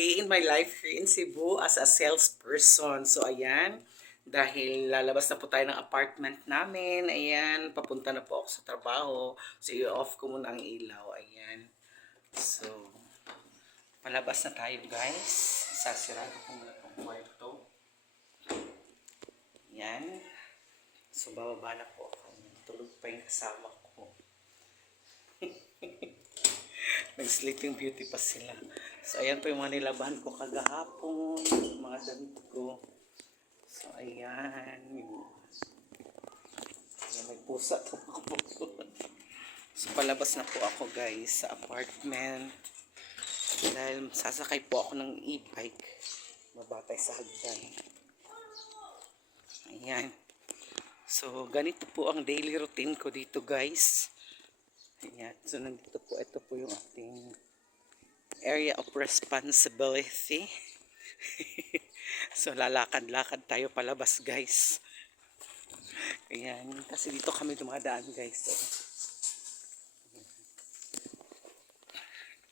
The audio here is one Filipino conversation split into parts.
day in my life here in Cebu as a salesperson. So, ayan, dahil lalabas na po tayo ng apartment namin, ayan, papunta na po ako sa trabaho. So, i-off ko muna ang ilaw, ayan. So, palabas na tayo, guys. Sasirado ko muna itong kwarto. Ayan. So, bababa na po ako. Tulog pa yung kasama ko. Nag-sleeping beauty pa sila. So, ayan po yung mga nilabahan ko kagahapon. Mga damit ko. So, ayan. Ayan, may pusa po ako. So, palabas na po ako, guys, sa apartment. Dahil sasakay po ako ng e-bike. Mabatay sa hagdan. Ayan. So, ganito po ang daily routine ko dito, guys. Ayan. So, nandito po, ito po yung ating area of responsibility. So, lalakad-lakad tayo palabas, guys. Ayan. Kasi dito kami dumadaan, guys. So,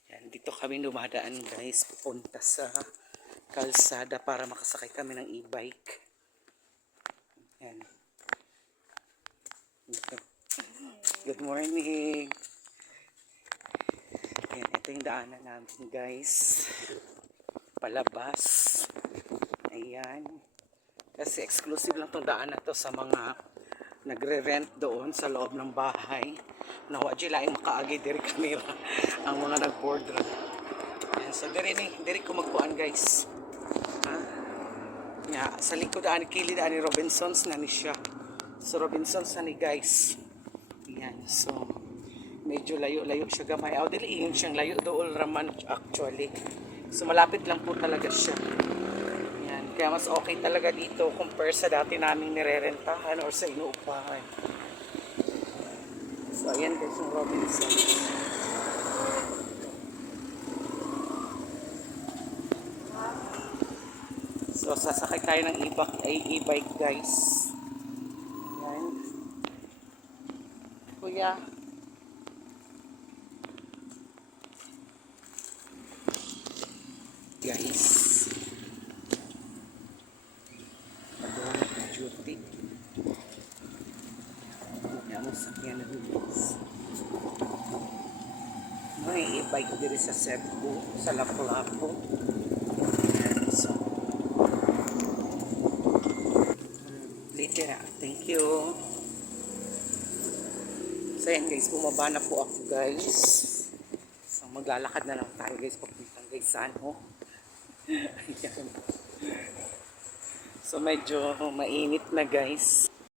ayan. Dito kami dumadaan, guys. Pupunta sa kalsada para makasakay kami ng e-bike. Ayan. Good morning. Ayan, ito yung daanan namin, guys. Palabas. Ayan. Kasi exclusive lang itong daan na to sa mga nagre-rent doon sa loob ng bahay. Nawa dyan lang makaagi diri kamera ang mga nag-boardra. Ayan, so diri ko magpuan, guys. Ha? Yeah, sa likod daan kilid ni Robinsons na ni siya. So Robinsons na ni, guys. Ayan, so medyo layo-layo siya gamay. Dili yun siyang layo doon raman actually. So malapit lang po talaga siya. Ayan, kaya mas okay talaga dito compare sa dati naming nirerentahan or sa inuupahan. So ayan, guys, yung Robinson. So sasakay tayo ng e-bike, guys. Ayan. Kuya. Guys. Nagawa ng duty. Ayan mo sakyan na guys. May e-bike diri sa Cebu, sa Lapu-Lapu. Ayan, so. Later, thank you. So yan, guys, bumaba na po ako, guys. So maglalakad na lang tayo, guys, papuntang guys sa ano. Ayan. So medyo mainit na, guys.